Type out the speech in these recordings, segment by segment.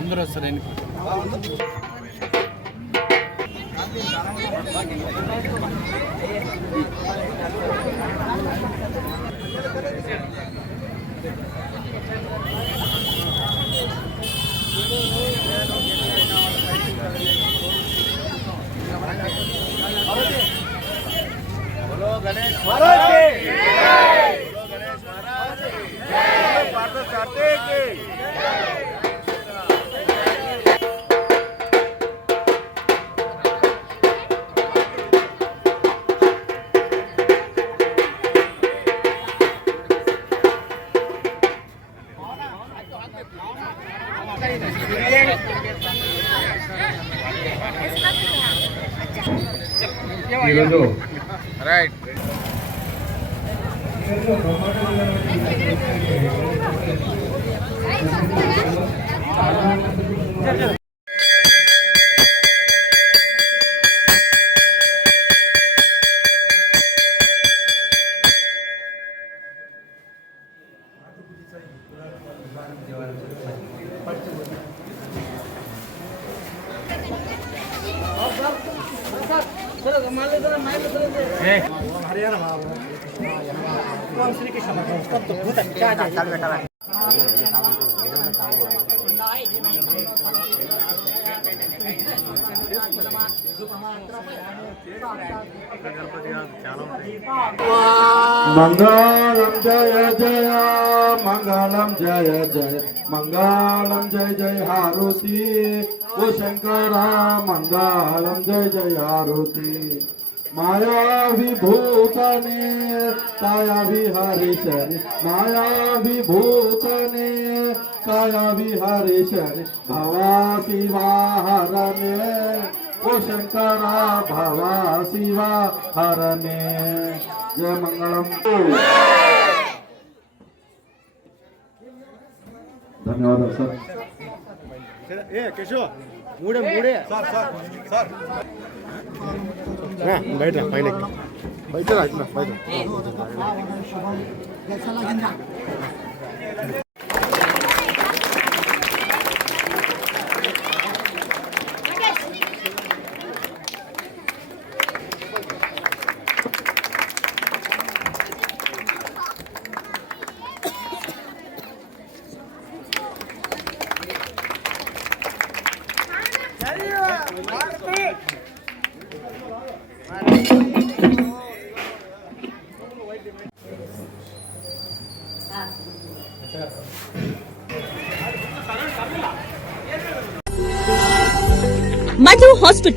అందరూ వస్తారండి. गणेश महाराज की जय, गणेश महाराज की जय, पार्थ सारथी की రైట్ मंगलम जय जय मंगलम जय जय मंगलम जय जय हारुति ओ शंकरा मंगलम जय जय हारुति माया विभूतने काया विहरिशनि माया विभूतने काया विहरिशनि भवा शिवा हरणे ओ शंकरा भवा शिवा हरणे जय मंगलम। धन्यवाद सर। ए केशव मूडे मूडे सर सर सर बैठ ना पहले बैठ ना इतना बैठ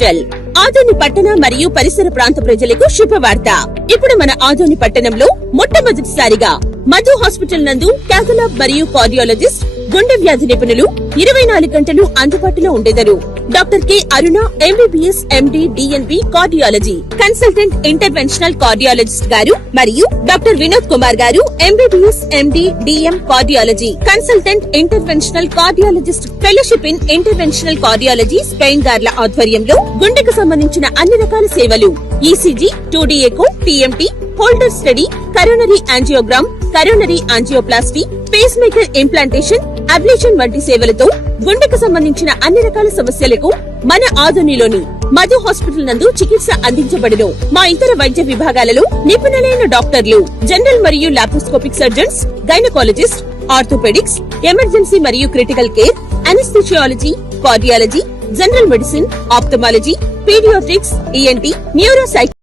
హాస్పిటల్. ఆదోని పట్టణ మరియు పరిసర ప్రాంత ప్రజలకు శుభవార్త. ఇప్పుడు మన ఆదోని పట్టణంలో మొట్టమొదటిసారిగా మధు హాస్పిటల్ నందు క్యాథలాబ్ మరియు కార్డియాలజిస్ట్, గుండె వ్యాధి నిపుణులు 24 గంటలు అందుబాటులో ఉండెదరు. Doctor K Aruna MBBS MD DNB cardiology, consultant interventional cardiologist గారు మరియు డాక్టర్ వినోద్ కుమార్ గారు MBBS MD DM cardiology, consultant interventional cardiologist, fellowship in interventional cardiology Spain గార్ల ఆధ్వర్యంలో గుండెకు సంబంధించిన అన్ని రకాల సేవలు, ECG, 2D echo, TMT, Holter study, coronary angiogram, coronary angioplasty, pacemaker implantation, ablation వంటి సేవలతో గుండెకు సంబంధించిన అన్ని రకాల సమస్యలకు మన ఆదోనిలోని మధు హాస్పిటల్ నందు చికిత్స అందించబడును. మా ఇతర వైద్య విభాగాలలో నిపుణులైన డాక్టర్లు, జనరల్ మరియు laparoscopic surgeons, gynaecologist, orthopaedics, emergency మరియు critical care, anaesthesiology, cardiology, general medicine, ophthalmology, paediatrics, ENT, న్యూరోసైక్